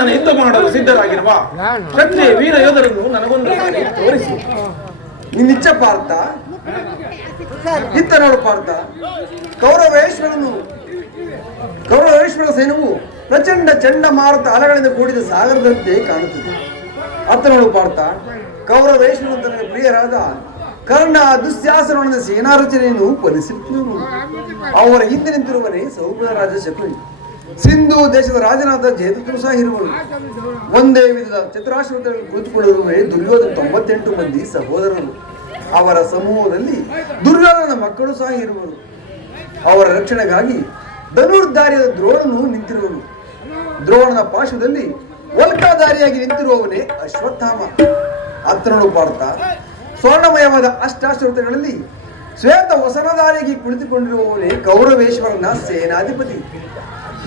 ನನ್ನನ್ನು ಯುದ್ಧ ಮಾಡಲು ಸಿದ್ಧರಾಗಿರುವ ಕ್ಷತ್ರಿಯ ವೀರ ಯೋಧರನ್ನು ನನಗೊಂದು ಸಾರಿ ತೋರಿಸಿ. ನಿನ್ನಿಚ್ಛ ಪಾರ್ಥ. ಇತ್ತ ನೋಡು ಪಾರ್ಥ, ಕೌರವೇಶ್ವರ ಸೈನ್ಯವು ಪ್ರಚಂಡ ಚಂಡಮಾರುತ ಅಲೆಗಳಿಂದ ಕೂಡಿದ ಸಾಗರದಂತೆ ಕಾಣುತ್ತದೆ. ಅತ್ತ ನೋಡು ಪಾರ್ಥ, ಕೌರವೇಶ್ವರ ತನಗೆ ಪ್ರಿಯರಾದ ಕರ್ಣ ದುಶ್ಯಾಸನದ ಸೇನಾ ರಚನೆಯನ್ನು ಪರಿಶೀಲಿಸಿದನು. ಅವರ ಹಿಂದೆ ನಿಂತಿರುವನೇ ಸೌಭದ ರಾಜ ಶಕುನಿ. ಸಿಂಧು ದೇಶದ ರಾಜನಾದ ಜಯದ್ರಥನು ಸಹ ಇರುವನು. ಒಂದೇ ವಿಧದ ಚತುರಾಶ್ರದಲ್ಲಿ ಕುಳಿತುಕೊಂಡಿರುವೇ ದುರ್ಯೋಧನ 98 ಮಂದಿ ಸಹೋದರರು. ಅವರ ಸಮೂಹದಲ್ಲಿ ದುರ್ಯೋಧನನ ಮಕ್ಕಳು ಸಹ ಇರುವರು. ಅವರ ರಕ್ಷಣೆಗಾಗಿ ಧನುರ್ಧಾರಿಯಾದ ದ್ರೋಣನು ನಿಂತಿರುವನು. ದ್ರೋಣನ ಪಾರ್ಶ್ವದಲ್ಲಿ ವಲ್ಕಾಧಾರಿಯಾಗಿ ನಿಂತಿರುವವನೇ ಅಶ್ವತ್ಥಾಮ. ಅತ್ತನೋಡು ಪಾರ್ಥ, ಸ್ವರ್ಣಮಯವಾದ ಅಷ್ಟಾಶ್ವತಗಳಲ್ಲಿ ಶ್ವೇತ ವಸನಧಾರಿಯಾಗಿ ಕುಳಿತುಕೊಂಡಿರುವವನೇ ಕೌರವೇಶ್ವರನ ಸೇನಾಧಿಪತಿ.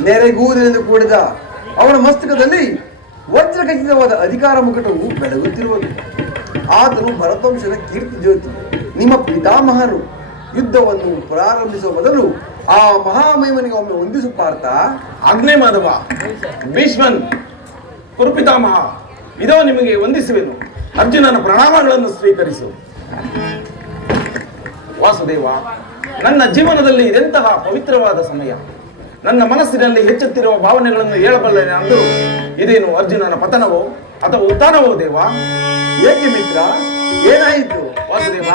ನೆರೆಗೂರಿನಿಂದ ಕೂಡಿದ ಅವನ ಮಸ್ತಕದಲ್ಲಿ ವಜ್ರಖಚಿತವಾದ ಅಧಿಕಾರ ಮುಕಟವು ಬೆಳಗುತ್ತಿರುವುದು. ಆತನು ಭರತವಂಶದ ಕೀರ್ತಿ ಜ್ಯೋತಿ, ನಿಮ್ಮ ಪಿತಾಮಹನು. ಯುದ್ಧವನ್ನು ಪ್ರಾರಂಭಿಸುವ ಮೊದಲು ಆ ಮಹಾಮಹಿಮನಿಗೆ ಒಮ್ಮೆ ವಂದಿಸು ಪಾರ್ಥ. ಆಜ್ಞೆ ಮಾಧವ. ಭೀಷ್ಮನ್, ಕುರುಪಿತಾಮಹ, ಇದೋ ನಿಮಗೆ ವಂದಿಸುವೆನು. ಅರ್ಜುನನ ಪ್ರಣಾಮಗಳನ್ನು ಸ್ವೀಕರಿಸು. ವಾಸುದೇವ, ನನ್ನ ಜೀವನದಲ್ಲಿ ಇದೆಂತಹ ಪವಿತ್ರವಾದ ಸಮಯ. ನನ್ನ ಮನಸ್ಸಿನಲ್ಲಿ ಹೆಚ್ಚುತ್ತಿರುವ ಭಾವನೆಗಳನ್ನು ಹೇಳಬಲ್ಲೆನೆ ಅಂದರೂ ಇದೇನು ಅರ್ಜುನನ ಪತನವೋ ಅಥವಾ ಉತ್ಥಾನವೋ ದೇವ? ಏಕೆ ಮಿತ್ರ, ಏನಾಯಿತು? ವಾಸುದೇವ,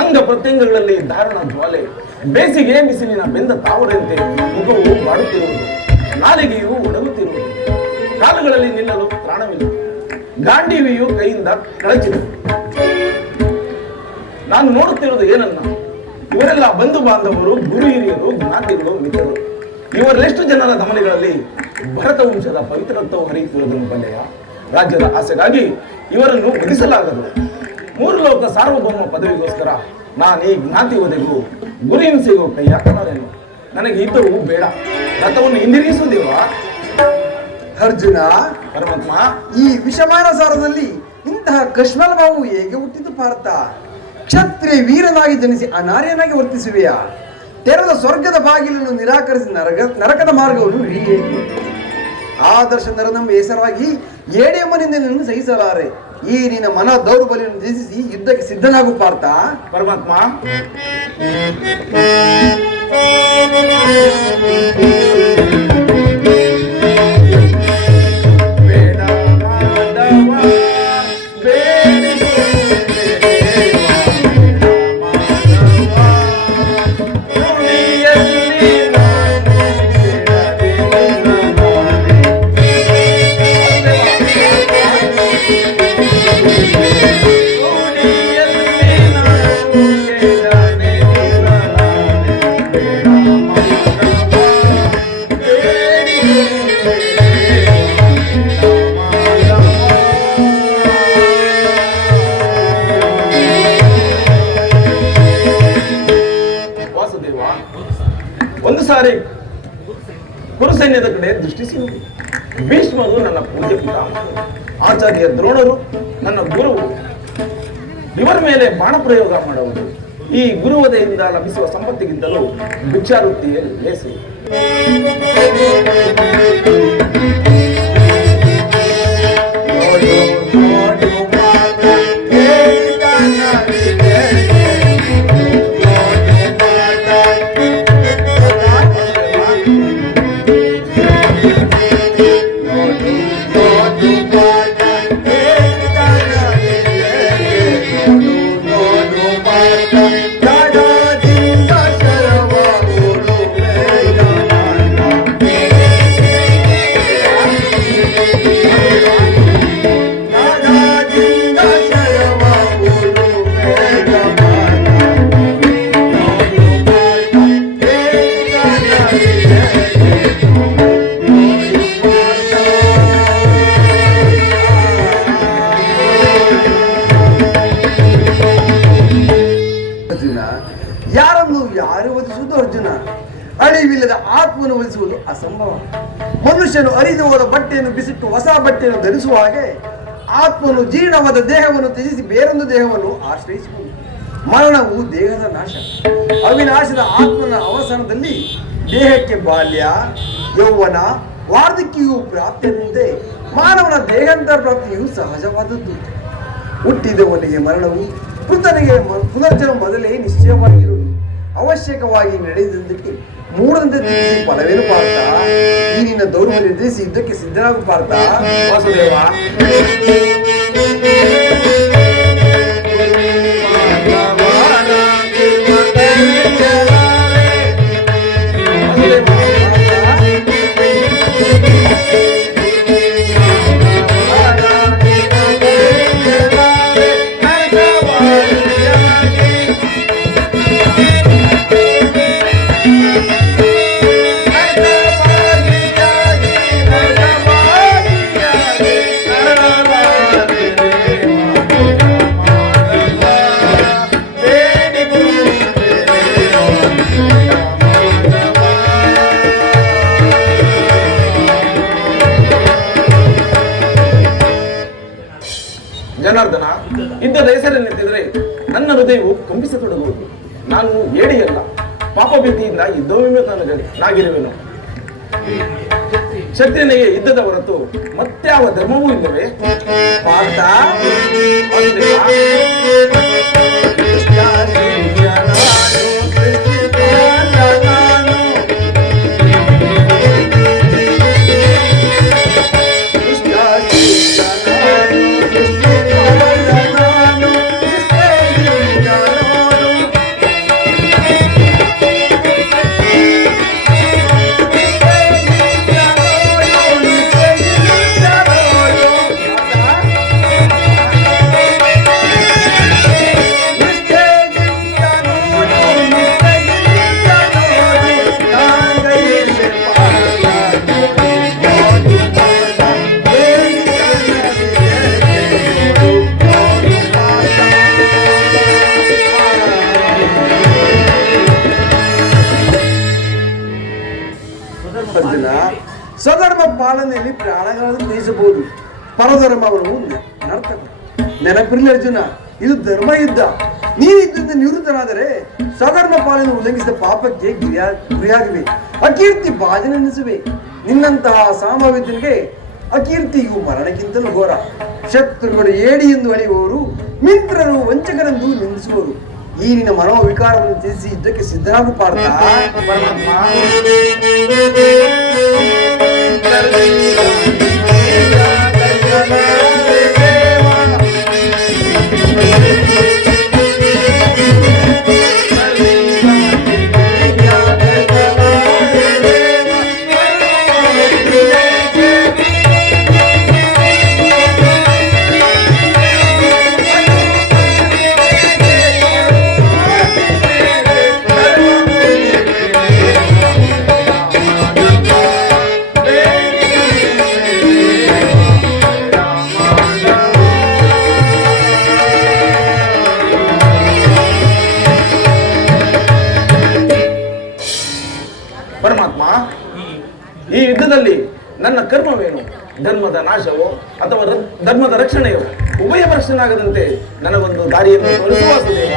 ಅಂಗ ಪ್ರತ್ಯಂಗಗಳಲ್ಲಿ ಧಾರಣ ಜ್ವಾಲೆ, ಬೇಸಿಗೆ ಬಿಸಿಲಿನ ಬೆಂದ ತಾವರಂತೆ ಮುಖವು ಬಾಡುತ್ತಿರುವುದು, ನಾಲಿಗೆಯು ಒಣಗುತ್ತಿರುವುದು, ಕಾಲುಗಳಲ್ಲಿ ನಿಲ್ಲಲು ಪ್ರಾಣವಿಲ್ಲ, ಗಾಂಡೀವಿಯು ಕೈಯಿಂದ ಕಳಚಿದೆ. ನಾನು ನೋಡುತ್ತಿರುವುದು ಏನನ್ನ? ಇವರೆಲ್ಲ ಬಂಧು ಬಾಂಧವರು, ಗುರು ಹಿರಿಯರು, ಜ್ಞಾತಿಗಳು, ಮಿತ್ರರು. ಇವರೆಷ್ಟು ಜನರ ಧಮನಿಗಳಲ್ಲಿ ಭರತ ವಂಶದ ಪವಿತ್ರತ್ವವು ಹರಿಯುತ್ತಿರುವುದನ್ನು ಬಲ್ಲೆಯ? ರಾಜ್ಯದ ಆಸೆಗಾಗಿ ಇವರನ್ನು ವಧಿಸಲಾಗದು. 3 ಲೋಕ ಸಾರ್ವಭೌಮ ಪದವಿಗೋಸ್ಕರ ನಾನೀ ಜ್ಞಾತಿ ಓದೆಗೂ ಗುರು ಹಿಂಸೆಗೂ ಕೈ ಹಾಕಲಾರೇನು. ನನಗೆ ಯುದ್ಧವು ಬೇಡ, ರಥವನ್ನು ಹಿಂದಿರಿಸುವುದೇವ. ಅರ್ಜುನ, ಪರಮಾತ್ಮ, ಈ ವಿಷಮಾನ ಸಾರದಲ್ಲಿ ಇಂತಹ ಕಶ್ಮಲ ಭಾವವು ಹೇಗೆ ಹುಟ್ಟಿತು ಪಾರ್ಥ? ಕ್ಷತ್ರಿಯ ವೀರನಾಗಿ ಜನಿಸಿ ಅನಾರ್ಯನಾಗಿ ವರ್ತಿಸುವೆಯಾ? ತೆರೆದ ಸ್ವರ್ಗದ ಬಾಗಿಲನ್ನು ನಿರಾಕರಿಸಿ ನರಕದ ಮಾರ್ಗವನ್ನು ಹಿಡಿಯೇಕೆ? ಆದರ್ಶ ನರನಂಬ ಹೆಸರಾಗಿ ಏಡೆಯಮ್ಮನಿಂದ ನಿನ್ನನ್ನು ಸಹಿಸಲಾರೆ. ಈ ನಿನ್ನ ಮನ ದೌರ್ಬಲ್ಯವನ್ನು ತ್ಯಜಿಸಿ ಯುದ್ಧಕ್ಕೆ ಸಿದ್ಧನಾಗು ಪಾರ್ಥ. ಪರಮಾತ್ಮ, ಬೇಡ ಮಾಧವ, ಒಂದು ಸಾರಿ ಕುರುಸೈನ್ಯದ ಕಡೆ ದೃಷ್ಟಿಸಿ ನೋಡಿ. ಭೀಷ್ಮರು ನನ್ನ ಪೂಜ್ಯ ಪಿತಾಮಹರು, ಆಚಾರ್ಯ ದ್ರೋಣರು ನನ್ನ ಗುರುವು. ಇವರ ಮೇಲೆ ಬಾಣ ಪ್ರಯೋಗ ಮಾಡುವುದು ಈ ಗುರುವದೆಯಿಂದ ಲಭಿಸುವ ಸಂಪತ್ತಿಗಿಂತಲೂ ಭಿಕ್ಷಾವೃತ್ತಿಯಲ್ಲಿ ಲೇಸು. ಯಾರನ್ನು ಯಾರು ವಧಿಸುವುದು ಅರ್ಜುನ? ಅಳಿವಿಲ್ಲದ ಆತ್ಮವನ್ನು ವಧಿಸುವುದು ಅಸಂಭವ. ಮನುಷ್ಯನು ಅರಿದು ಹೋದ ಬಟ್ಟೆಯನ್ನು ಬಿಸಿಟ್ಟು ಹೊಸ ಬಟ್ಟೆಯನ್ನು ಧರಿಸುವ ಹಾಗೆ ಆತ್ಮನು ಜೀರ್ಣವಾದ ದೇಹವನ್ನು ತ್ಯಜಿಸಿ ಬೇರೊಂದು ದೇಹವನ್ನು ಆಶ್ರಯಿಸುವುದು. ಮರಣವು ದೇಹದ ನಾಶ. ಅವಿನಾಶದ ಆತ್ಮನ ಅವಸಾನದಲ್ಲಿ ದೇಹಕ್ಕೆ ಬಾಲ್ಯ, ಯೌವನ, ವಾರ್ಧಕ್ಯವು ಪ್ರಾಪ್ತಿಯಂತೆ ಮಾನವನ ದೇಹಾಂತರ ಪ್ರಾಪ್ತಿಯು ಸಹಜವಾದದ್ದು. ಹುಟ್ಟಿದವನಿಗೆ ಮರಣವು, ಮೃತನಿಗೆ ಪುನರ್ಜನ್ಮ ಮೊದಲೇ ನಿಶ್ಚಯವಾಗಿರುವುದು. ಅವಶ್ಯಕವಾಗಿ ನಡೆಯುವುದಕ್ಕೆ ಮೂಢದಂತೆ ತಿಳಿಸಿ ಫಲವೇನು ಪಾರ್ಥ? ಈ ನಿನ್ನ ದೌರ್ಬಲ್ಯ ತಿಳಿಸಿ ಯುದ್ಧಕ್ಕೆ ಸಿದ್ಧನಾಗು ಪಾರ್ಥ. ವಾಸುದೇವ, ಜನಾರ್ದನ, ಯುದ್ಧದ ಹೆಸರನ್ನೆತ್ತಿದರೆ ನನ್ನ ಹೃದಯವು ಕಂಪಿಸತೊಡಗುವುದು. ನಾನು ಏಡಿಯಲ್ಲ, ಪಾಪ ಭೀತಿಯಿಂದ ಯುದ್ಧವಿಮುಖನಾಗಿರುವೆನು. ಕ್ಷತ್ರಿಯನಿಗೆ ಯುದ್ಧದ ಹೊರತು ಮತ್ಯಾವ ಧರ್ಮವೂ ಇಲ್ಲವೇ ಪಾರ್ಥ? ಸ್ವಧರ್ಮ ಪಾಲನೆಯಲ್ಲಿ ಪ್ರಾಣಗಳನ್ನು ತ್ಯಜಿಸಬಹುದು, ಪರಧರ್ಮವನ್ನು ನರ್ತಕ. ನೆನಪಿರಲಿ ಅರ್ಜುನ, ಇದು ಧರ್ಮ ಯುದ್ಧ. ನೀನು ಯುದ್ಧದಿಂದ ನಿವೃತ್ತನಾದರೆ ಸ್ವಧರ್ಮ ಪಾಲನೆ ಉಲ್ಲಂಘಿಸಿದ ಪಾಪಕ್ಕೆ ಗುರಿಯಾಗಿವೆ, ಅಕೀರ್ತಿ ಭಾಜನೆನಿಸುವೆ. ನಿನ್ನಂತಹ ಸಾಮವೇದನಿಗೆ ಅಕೀರ್ತಿಯು ಮರಣಕ್ಕಿಂತಲೂ ಘೋರ. ಶತ್ರುಗಳು ಏಡಿ ಎಂದು ಅಳೆಯುವವರು, ಮಿತ್ರರು ವಂಚಕರೆಂದು ನಿಂದಿಸುವರು. ಈ ನಿನ್ನ ಮನೋವಿಕಾರವನ್ನು ತಿಳಿಸಿ ಯುದ್ಧಕ್ಕೆ ಸಿದ್ಧರಾಗು ಪಾರ್ಥ. ಪರಮಾತ್ಮ ಪರಮಾತ್ಮ, ಈ ಯುದ್ಧದಲ್ಲಿ ನನ್ನ ಕರ್ಮವೇನು? ಧರ್ಮದ ನಾಶವೋ ಅಥವಾ ಧರ್ಮದ ರಕ್ಷಣೆಯೋ? ಉಭಯ ಭ್ರಷ್ಟನಾಗದಂತೆ ನನಗೊಂದು ದಾರಿಯನ್ನು ತೋರಿಸುವ ಸುದೇವ.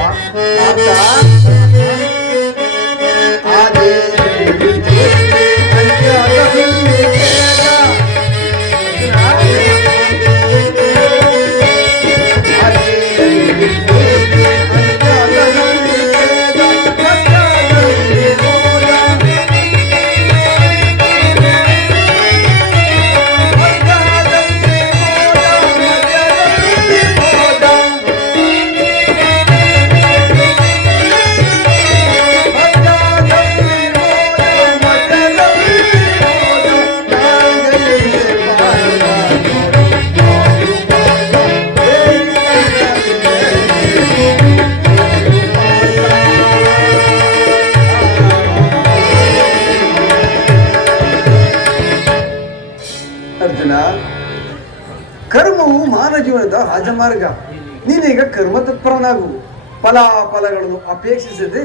ಅರ್ಜುನ, ಕರ್ಮವು ಮಾನವ ಜೀವನದ ರಾಜಮಾರ್ಗ. ನೀನೀಗ ಕರ್ಮ ತತ್ಪರನಾಗು. ಫಲಾಫಲಗಳನ್ನು ಅಪೇಕ್ಷಿಸದೆ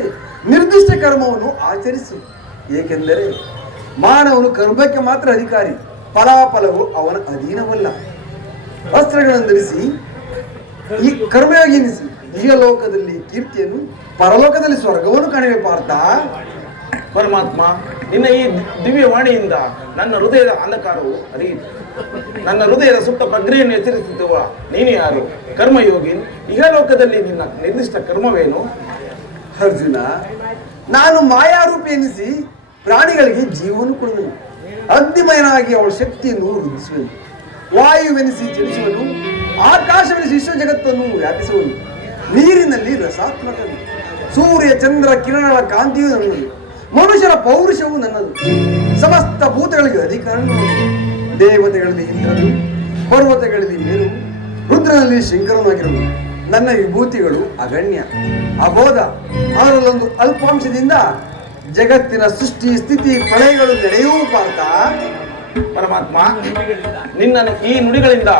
ನಿರ್ದಿಷ್ಟ ಕರ್ಮವನ್ನು ಆಚರಿಸು. ಏಕೆಂದರೆ ಮಾನವನು ಕರ್ಮಕ್ಕೆ ಮಾತ್ರ ಅಧಿಕಾರಿ, ಫಲಾಫಲವು ಅವನ ಅಧೀನವಲ್ಲ. ವಸ್ತ್ರಗಳನ್ನು ಧರಿಸಿ ಈ ಕರ್ಮಯೋಗಿ ಎನಿಸಿ ಇಹಲೋಕದಲ್ಲಿ ಕೀರ್ತಿಯನ್ನು, ಪರಲೋಕದಲ್ಲಿ ಸ್ವರ್ಗವನ್ನು ಕಾಣುವೆ ಪಾರ್ಥ. ಪರಮಾತ್ಮ, ನಿನ್ನ ಈ ದಿವ್ಯ ವಾಣಿಯಿಂದ ನನ್ನ ಹೃದಯದ ಅಂಧಕಾರವು ಅರಿಯಿತು. ನನ್ನ ಹೃದಯದ ಸುಪ್ತ ಪ್ರಜ್ಞೆಯನ್ನು ಎಚ್ಚರಿಸುತ್ತಿರುವ ನೀನು ಯಾರು? ಕರ್ಮಯೋಗಿ. ಇಹಲೋಕದಲ್ಲಿ ನಿನ್ನ ನಿರ್ದಿಷ್ಟ ಕರ್ಮವೇನು? ಅರ್ಜುನ, ನಾನು ಮಾಯಾರೂಪಿ ಎನಿಸಿ ಪ್ರಾಣಿಗಳಿಗೆ ಜೀವವನ್ನು ಕೊಡುವನು. ಅಗ್ನಿಮಯನಾಗಿ ಅವಳ ಶಕ್ತಿಯನ್ನು ವೃದ್ಧಿಸುವನು. ವಾಯುವೆನಿಸಿ ಚಲಿಸುವನು. ಆಕಾಶವೆನಿಸಿ ವಿಶ್ವ ಜಗತ್ತನ್ನು ವ್ಯಾಪಿಸುವನು. ನೀರಿನಲ್ಲಿ ರಸಾತ್ಮಕನು. ಸೂರ್ಯ ಚಂದ್ರ ಕಿರಣಗಳ ಕಾಂತಿಯು ನನ್ನದು. ಮನುಷ್ಯರ ಪೌರುಷವು ನನ್ನದು. ಸಮಸ್ತ ಭೂತಗಳಿಗೆ ಅಧಿಕಾರನು. ದೇವತೆಗಳಲ್ಲಿ ಇಂದ್ರನು, ಪರ್ವತಗಳಲ್ಲಿ ಮೇರು, ರುದ್ರನಲ್ಲಿ ಶಂಕರನಾಗಿರುವುದು. ನನ್ನ ವಿಭೂತಿಗಳು ಅಗಣ್ಯ, ಅಬೋಧ. ಅದರಲ್ಲೊಂದು ಅಲ್ಪಾಂಶದಿಂದ ಜಗತ್ತಿನ ಸೃಷ್ಟಿ ಸ್ಥಿತಿ ಪ್ರಳಯಗಳು ನಡೆಯುವ ಪಾರ್ಥ. ಪರಮಾತ್ಮ, ನಿನ್ನ ಈ ನುಡಿಗಳಿಂದ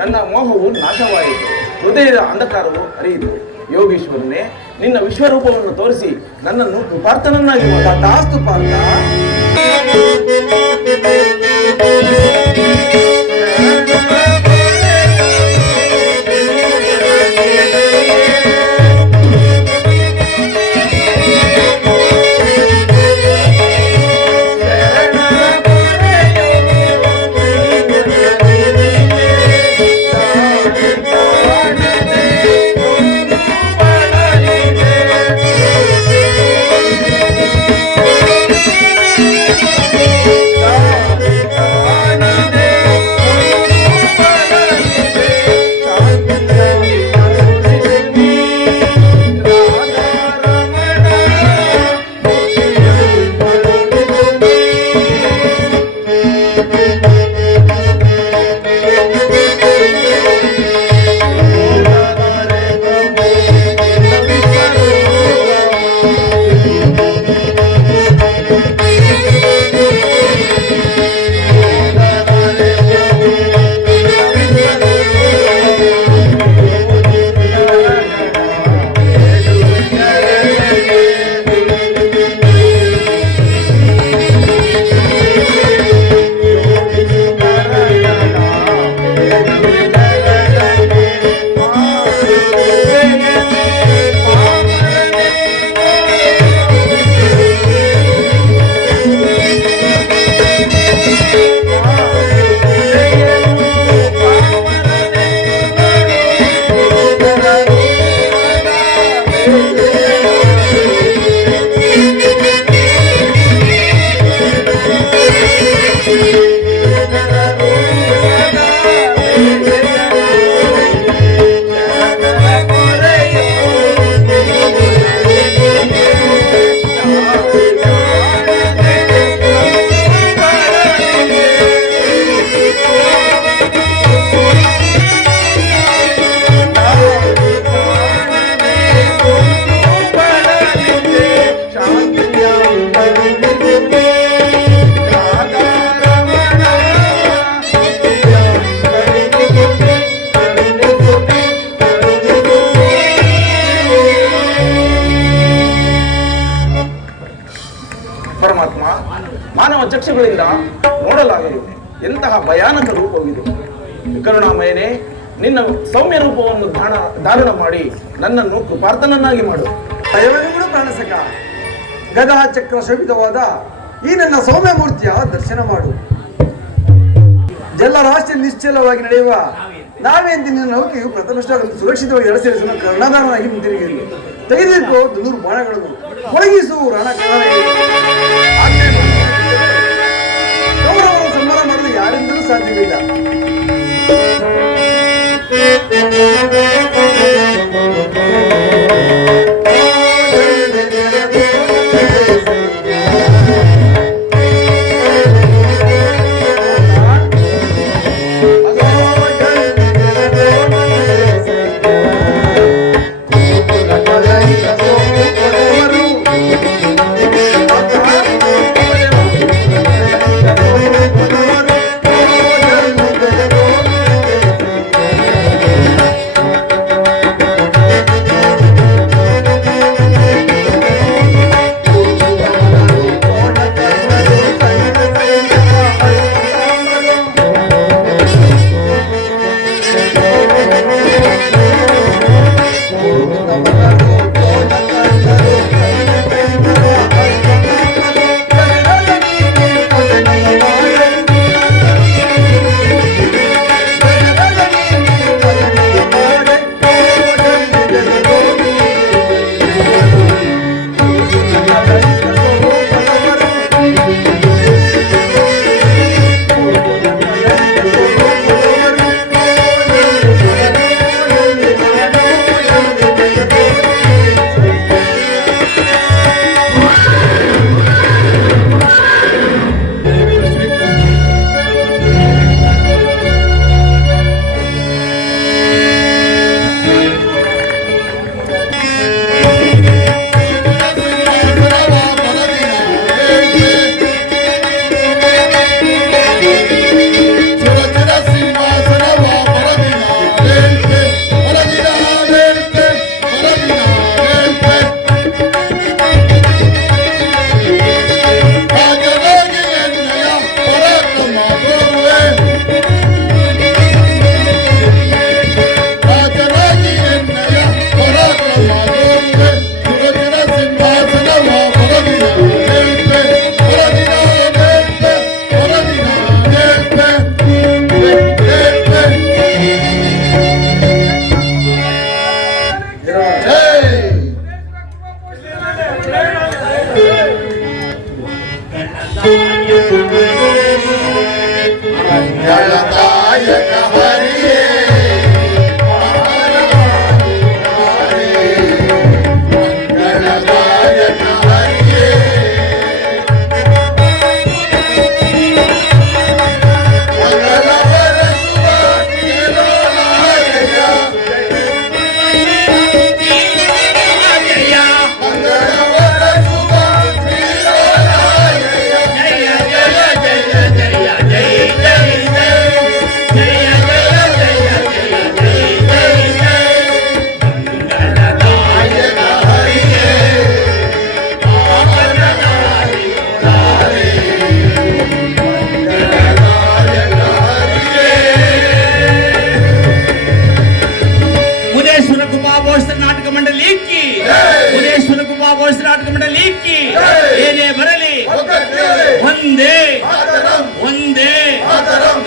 ನನ್ನ ಮೋಹವು ನಾಶವಾಯಿತು, ಹೃದಯದ ಅಂಧಕಾರವು ಅರಿಯಿತು. ಯೋಗೀಶ್ವರನೇ, ನಿನ್ನ ವಿಶ್ವರೂಪವನ್ನು ತೋರಿಸಿ ನನ್ನನ್ನು ಕೃಪಾರ್ಥನನ್ನಾಗಿ ತಥಾಸ್ತು ಪಾರ್ಥ. ಕಣ್ಣುಗಳಿಂದ ನೋಡಲಾಗದು ಎಂತಹ ಭಯಾನಕ ರೂಪವಿದೆ. ಕರುಣಾಮಯನೇ, ನಿನ್ನ ಸೌಮ್ಯ ರೂಪವನ್ನು ಧಾರಣ ಮಾಡಿ ನನ್ನನ್ನು ಕೃಪಾರ್ಥನನ್ನಾಗಿ ಮಾಡು. ದಯವಿಟ್ಟು ಪ್ರಾಣಸಕ, ಗದಾ ಚಕ್ರ ಶೋಭಿತವಾದ ಈ ನನ್ನ ಸೌಮ್ಯ ಮೂರ್ತಿಯ ದರ್ಶನ ಮಾಡು. ಜಲರಾಶಿ ನಿಶ್ಚಲವಾಗಿ ನಡೆಯುವ ನಾವೇಂದಿನ ನೌಕೆಯು ಪ್ರಥಮಷ್ಟಾಗಿ ಸುರಕ್ಷಿತವಾಗಿ ಎಡಸೇರಿಸಲು ಕರ್ಣಾಧಾರನಾಗಿ ಮುಂತಿರುಗಿರಲಿ. ತೆಗೆದಿಟ್ಟು 100 ಬಾಣಗಳನ್ನು ಒಳಗಿಸು ಕೌರವರ ಸಂಹಾರ ಮಾಡಲು ಯಾರಿಂದಲೂ ಸಾಧ್ಯವಿಲ್ಲ.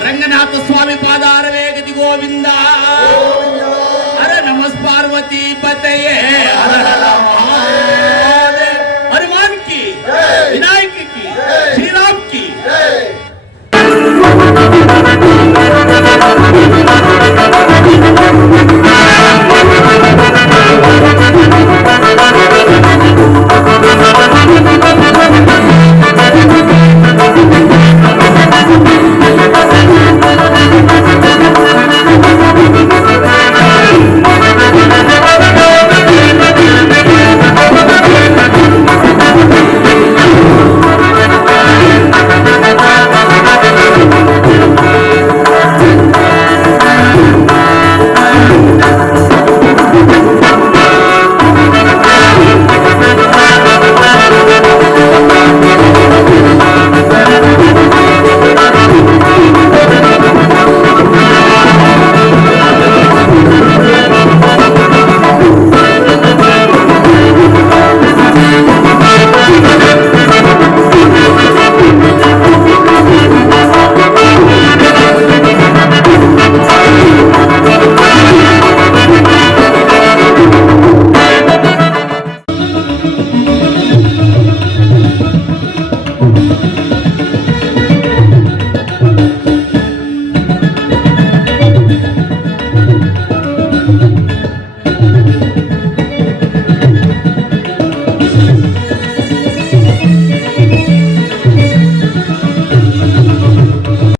ರಂಗನಾಥ ಸ್ವಾಮಿ ಪಾದಾರವೇ ಗತಿ ಗೋವಿಂದ. ಹರ ನಮಸ್ ಪಾರ್ವತಿ ಪತಯೇ हनुमान की, विनायक की, श्री राम की.